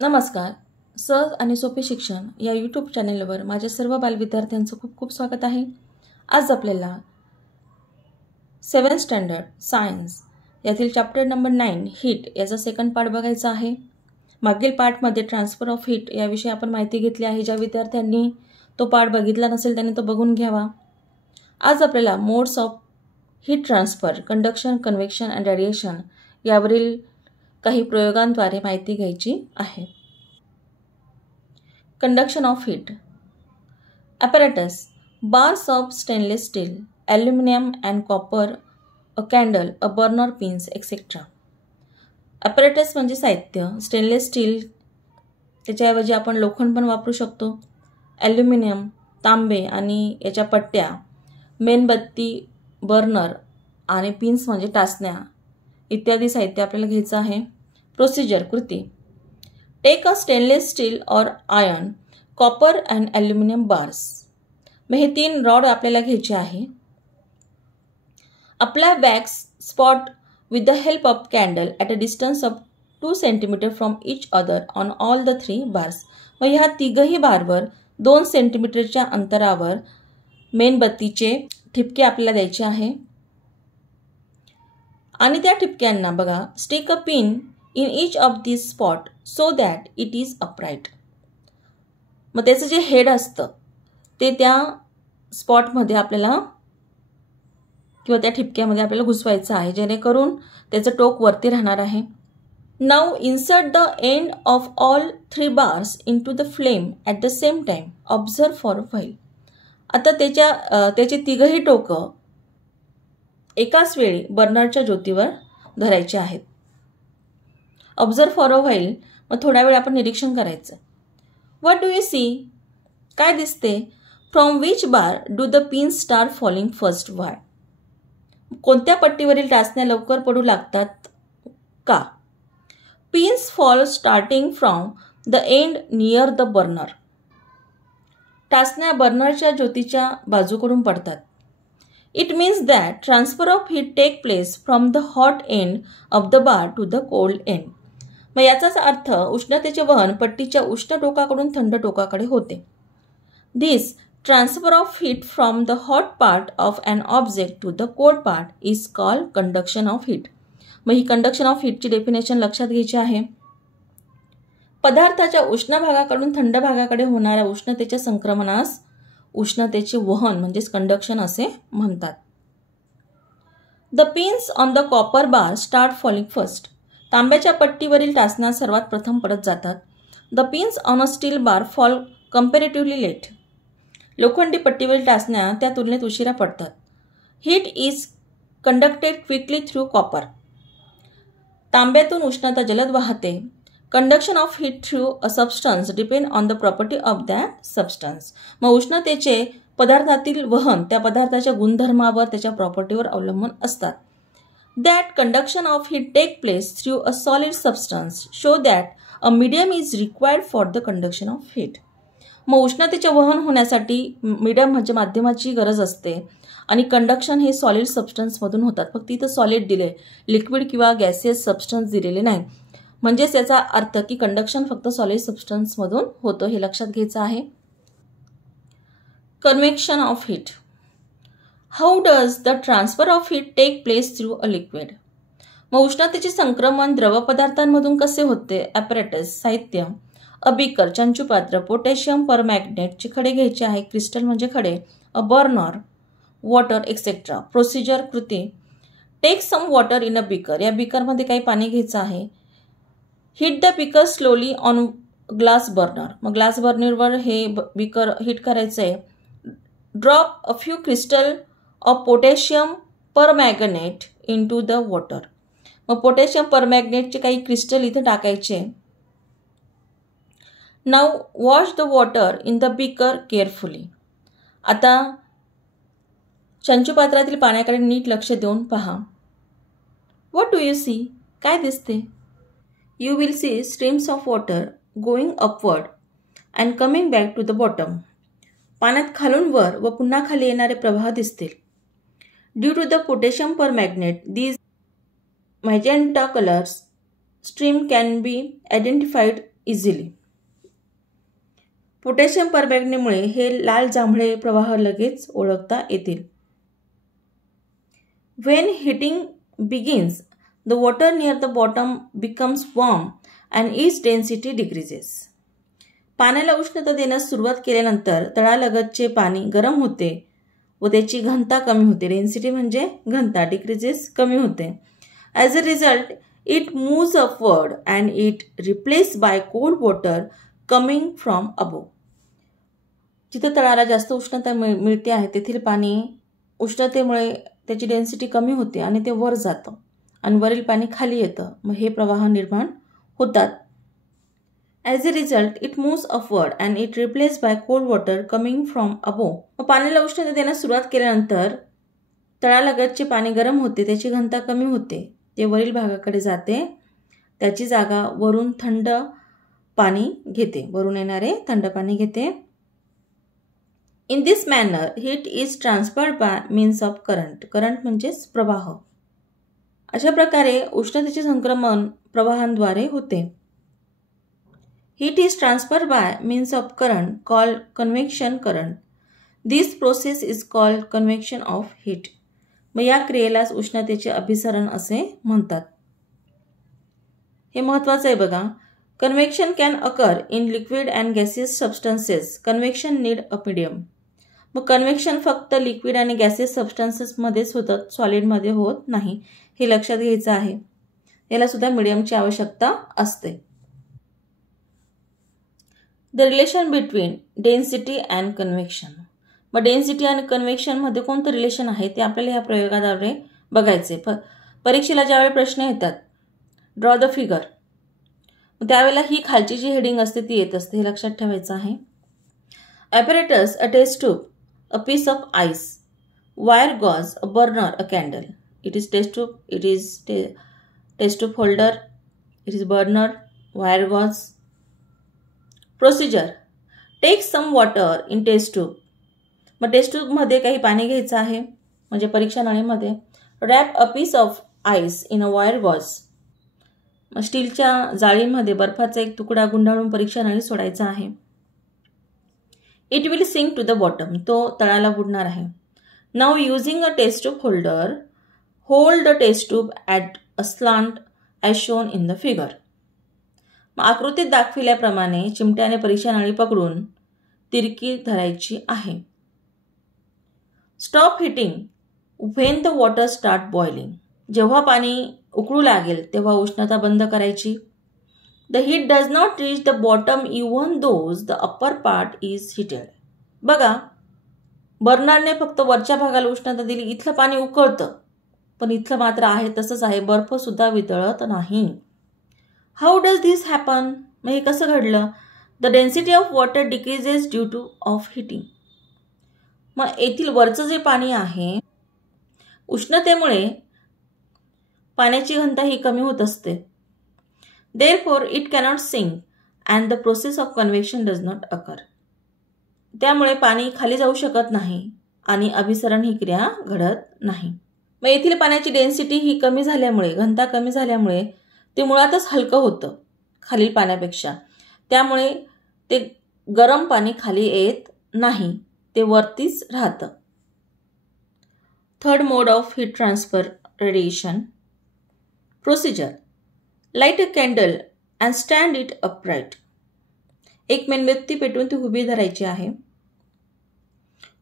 नमस्कार. सहज आणि सोपे शिक्षण या यूट्यूब चॅनेलवर माझ्या सर्व बालविद्यार्थ्यांचं खूप खूप स्वागत आहे. आज आपल्याला 7th स्टँडर्ड सायन्स यातील चॅप्टर नंबर 9 हीट याचा सेकंड पार्ट बघायचा आहे. मागील पार्टमध्ये ट्रान्सफर ऑफ हीट याविषयी आपण माहिती घेतली आहे. ज्या विद्यार्थ्यांनी तो पार्ट बघितला नसेल त्यांनी तो बघून घ्यावा. आज आपल्याला modes of heat transfer, conduction, convection and radiation यावरील काही प्रयोगांद्वारे माहिती घ्यायची आहे. Conduction of heat. Apparatus, bars of stainless steel, aluminum and copper, a candle, a burner, pins, etc. Apparatus म्हणजे साहित्य. स्टेनलेस स्टील त्याच्याऐवजी आपण लोखंड पण वापरू शकतो. ॲल्युमिनियम, तांबे आणि याच्या पट्ट्या, मेणबत्ती, बर्नर आणि पिन्स म्हणजे टाचण्या इत्यादी साहित्य आपल्याला घ्यायचं आहे. प्रोसिजर, कृती. टेक अ स्टेनलेस स्टील और iron, copper and aluminium bars. मग हे 3 रॉड आपल्याला घ्यायचे आहे. Apply wax spot with the help of candle at a distance of 2 centimetre from each other on all the 3 bars. मग ह्या तिघही बारवर 2 सेंटीमीटरच्या अंतरावर मेणबत्तीचे ठिपके आपल्याला द्यायचे आहे. आणि त्या ठिपक्यांना बघा, stick a pin in each of this spot so that it is upright. मग त्याचं जे हेड असतं ते त्या स्पॉटमध्ये आपल्याला किंवा त्या ठिपक्यामध्ये आपल्याला घुसवायचं आहे, जेणेकरून त्याचं टोक वरती राहणार आहे. Now insert the end of all 3 bars into the flame at the same time. Observe for a while. आता त्याची तिघही टोकं एकाच वेळी बर्नरच्या ज्योतीवर धरायचे आहेत. ऑब्झर्व फॉर अ व्हाईल, मग थोडा वेळ आपण निरीक्षण करायचं. What do you see? काय दिसते? From which bar do the pins start falling first? Why? कोणत्या पट्टीवरील टाचण्या लवकर पडू लागतात? का? Pins fall starting from the end near the burner. टाचण्या बर्नरच्या ज्योतीच्या बाजूकडून पडतात. It means that transfer of heat take place from the hot end of the bar to the cold end. मग याचाच अर्थ उष्णतेचे वहन पट्टीच्या उष्ण टोकाकडून थंड टोकाकडे होते. This transfer of heat from the hot part of an object to the cold part is called conduction of heat. मग ही कंडक्शन ऑफ हीटची डेफिनेशन लक्षात घ्यायची आहे. पदार्थाच्या उष्ण भागाकडून थंड भागाकडे होणाऱ्या उष्णतेच्या संक्रमणास उष्णतेचे वहन म्हणजेच कंडक्शन असे म्हणतात. The pins on the copper bar start falling first. तांब्याच्या पट्टीवरील टाचण्या सर्वात प्रथम पडत जातात. The pins on a steel bar fall comparatively late. लोखंडी पट्टीवरील टाचण्या त्या तुलनेत उशिरा पडतात. Heat is conducted quickly through copper. तांब्यातून उष्णता जलद वाहते. Conduction of heat through a substance depend on the property of that substance. मग उष्णतेचे पदार्थातील वहन त्या पदार्थाच्या गुणधर्मावर, त्याच्या प्रॉपर्टीवर अवलंबून असतात. That conduction of heat take place through a solid substance show that a medium is required for the conduction of heat. मग उष्णतेचे वहन होण्यासाठी मीडियम म्हणजे माध्यमाची गरज असते आणि कंडक्शन हे सॉलिड सबस्टन्समधून होतात. फक्त इथं सॉलिड दिले, लिक्विड किंवा गॅसियस सबस्टन्स दिलेले नाही. म्हणजेच याचा अर्थ की कंडक्शन फक्त सॉलिड सबस्टन्समधून होतं, हे लक्षात घ्यायचं आहे. Convection of heat. How does the transfer of heat take place through a liquid. मग उष्णतेचे संक्रमण द्रव पदार्थांमधून कसे होते? ॲपरेटस, साहित्य. A beaker, चंचुपात्र. पोटॅशियम परमॅग्नेटचे खडे घ्यायचे आहे. क्रिस्टल म्हणजे खडे. A burner, water, etcetera. Procedure, कृती. Take some water in a beaker. या बीकरमध्ये काही पाणी घ्यायचं आहे. Heat the beaker slowly on glass burner. मग ग्लास बर्नरवर हे बीकर हीट करायचं आहे. Drop a few crystal of potassium permanganate into the water. मग पोटॅशियम परमॅग्नेटचे काही क्रिस्टल इथे टाकायचे. Now wash the water in the beaker carefully. आता चंचुपात्रातील पाण्याकडे नीट लक्ष देऊन पहा. What do you see? काय दिसते? You will see streams of water going upward and coming back to the bottom. पाण्यात खालून वर व पुन्हा खाली येणारे प्रवाह दिसतील. Due to the potassium permanganate, these magenta colors stream can be identified easily. Potassium परमॅंगनीमुळे हे लाल जांभळे प्रवाह लगेच ओळखता येतील. When heating begins, the water near the bottom becomes warm and its density decreases. पाण्याला उष्णता देण्यास सुरुवात केल्यानंतर तळालगतचे पाणी गरम होते व त्याची घनता कमी होते. डेन्सिटी म्हणजे घनता, डिक्रीजेस कमी होते. As a result it moves upward and it replace by cold water coming from above. जिथे तळाला जास्त उष्णता मिळते आहे तेथील पाणी उष्णतेमुळे त्याची डेन्सिटी कमी होते आणि ते वर जातं आणि वरील पाणी खाली येतं. मग हे प्रवाह निर्माण होतात. As a result it moves upward and it replace by cold water coming from above. मग पाण्याला उष्णता देण्यास सुरुवात केल्यानंतर तळालगतचे पाणी गरम होते, त्याची घनता कमी होते, ते वरील भागाकडे जाते, त्याची जागा वरून थंड पाणी घेते, वरून येणारे थंड पाणी घेते. In this manner, heat is transferred by means of current. Current म्हणजेच प्रवाह. अशा प्रकारे उष्णतेचे संक्रमण प्रवाहांद्वारे होते. Heat is transferred by means of current called convection current. This process is called convection of heat. मग या क्रियेलाच उष्णतेचे अभिसरण असे म्हणतात. हे महत्त्वाचं आहे बघा. Convection can occur in liquid and gaseous substances. Convection need a medium. मग कन्व्हेक्शन फक्त लिक्विड आणि गॅसेस सबस्टन्सेसमध्येच होतं, सॉलिडमध्ये होत नाही. हे लक्षात घ्यायचं आहे. याला सुद्धा मीडियमची आवश्यकता असते. The relation between density and convection. मग डेन्सिटी आणि कन्व्हेक्शनमध्ये कोणतं रिलेशन आहे ते आपल्याला ह्या प्रयोगाद्वारे बघायचे. परीक्षेला ज्यावेळी प्रश्न येतात, ड्रॉ द फिगर, त्यावेळेला ही खालची जी हेडिंग असते ती येत असते. हे लक्षात ठेवायचं आहे. Apparatus, a test tube, a piece of ice, wire gauze, a burner, a candle. It is test tube, it is test tube holder, it is burner, wire gauze. Procedure: take some water in test tube. मग taste ट्यूबमध्ये काही पाणी घ्यायचं आहे म्हणजे परीक्षा नळीमध्ये. wrap a piece of ice in a wire gauze. मग स्टीलच्या जाळीमध्ये बर्फाचा एक तुकडा गुंडाळून परीक्षा नळी सोडायचा आहे. It will sink to the bottom. तो तळाला बुडणार आहे. Now using a test tube holder, hold the test tube at a slant as shown in the figure. मग आकृतीत दाखविल्याप्रमाणे चिमट्याने परीक्षा नळी पकडून तिरकी धरायची आहे. Stop heating when the water start boiling. जेव्हा पाणी उकळू लागेल तेव्हा उष्णता बंद करायची. The heat does not reach the bottom even though the upper part is heated. बघा, बर्नरने फक्त वरच्या भागाला उष्णता दिली, इथलं पाणी उकळतं, पण इथलं मात्र आहे तसंच आहे, बर्फ सुद्धा वितळत नाही. How does this happen? मग हे कसं घडलं? The density of water decreases due to of heating. मग येथील वरचं जे पाणी आहे उष्णतेमुळे पाण्याची घनता ही कमी होत असते. Therefore, it cannot sink and the process of convection does not occur. त्यामुळे पाणी खाली जाऊ शकत नाही आणि अभिसरण ही क्रिया घडत नाही. मग येथील पाण्याची डेन्सिटी ही कमी झाल्यामुळे, घनता कमी झाल्यामुळे ते मुळातच हलकं होतं खालील पाण्यापेक्षा. त्यामुळे ते गरम पाणी खाली येत नाही, ते वरतीच राहतं. Third mode of heat transfer radiation. Procedure: light a candle and stand it upright. एक मेणबत्ती पेटवून ती उभी धरायची आहे.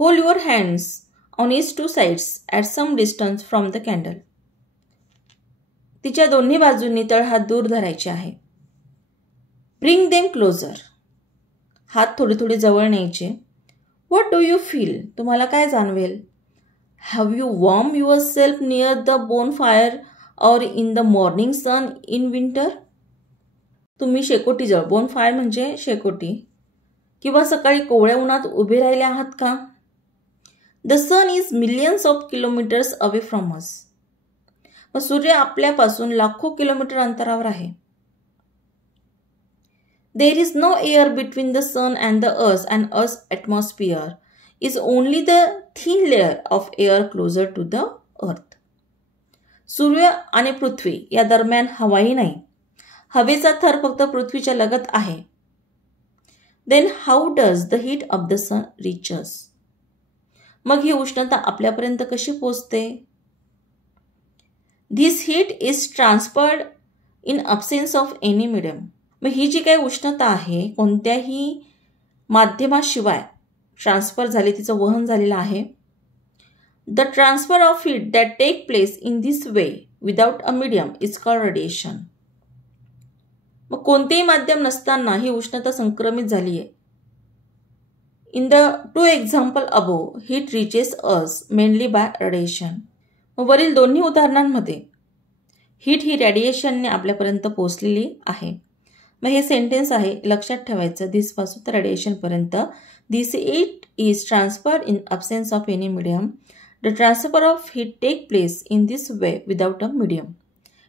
Hold your hands on its two sides at some distance from the candle. तिच्या दोन्ही बाजूंनी तळहात दूर धरायचे आहे. Bring them closer. हात थोडे थोडे जवळ न्यायचे. What do you feel? तुम्हाला काय जाणवेल? Have you warm yourself near the bonfire और in the morning sun in winter. तुम्ही शेकोटीजवळ, बोन फायर म्हणजे शेकोटी, किंवा सकाळी कोवळ्या उन्हात उभे राहिले आहात का? The sun is millions of kilometres away from us. मग सूर्य आपल्यापासून लाखो किलोमीटर अंतरावर आहे. There is no air between the sun and the earth and earth atmosphere is only the thin layer of air closer to the earth. सूर्य आणि पृथ्वी या दरम्यान हवाही नाही. हवेचा थर फक्त पृथ्वीच्या लगत आहे. Then how does the heat of the sun reaches? मग ही उष्णता आपल्यापर्यंत कशी पोचते? This heat is transferred in absence of any medium. मग ही जी काही उष्णता आहे कोणत्याही माध्यमाशिवाय ट्रान्सफर झाली, तिचं वहन झालेलं आहे. The transfer of heat that take place in this way without a medium is called radiation. मग कोणतेही माध्यम नसताना ही उष्णता संक्रमित झाली आहे. In the two example above heat reaches us mainly by radiation. मग वरील दोन्ही उदाहरणांमध्ये हीट ही रेडिएशनने आपल्यापर्यंत पोहोचलेली आहे. मग हे सेंटेन्स आहे, लक्षात ठेवायचं, दिस पासून तर रेडिएशनपर्यंत. This heat is transferred in absence of any medium. The transfer of heat take place in this way without a medium.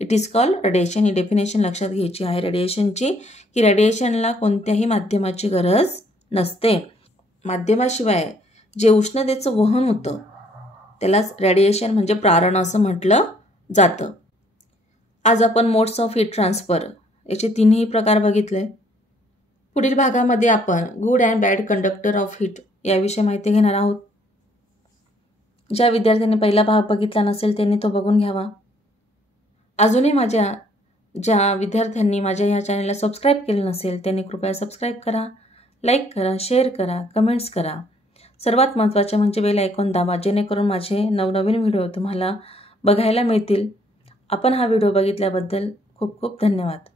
It is called radiation. ही डेफिनेशन लक्षात घ्यायची आहे रेडिएशनची, की रेडिएशनला कोणत्याही माध्यमाची गरज नसते. माध्यमाशिवाय जे उष्णतेचं वहन होतं त्यालाच रेडिएशन म्हणजे प्रारण असं म्हटलं जातं. आज आपण मोड्स ऑफ हीट ट्रान्सफर याचे तिन्ही प्रकार बघितले. पुढील भागामध्ये आपण good and bad conductor of heat याविषयी माहिती घेणार आहोत. ज्या विद्यार्थ्यांनी पहिला भाग बघितला नसेल त्यांनी तो बघून घ्यावा. अजूनही ज्या विद्यार्थ्यांनी माझ्या या चॅनलला सबस्क्राईब केलं नसेल त्यांनी कृपया सबस्क्राईब करा, लाईक करा, शेअर करा, कमेंट्स करा. सर्वात महत्त्वाचे म्हणजे बेल आयकॉन दाबा, जेणेकरून माझे नवनवीन व्हिडिओ तुम्हाला बघायला मिळतील. आपण हा व्हिडिओ बघितल्याबद्दल खूप खूप धन्यवाद.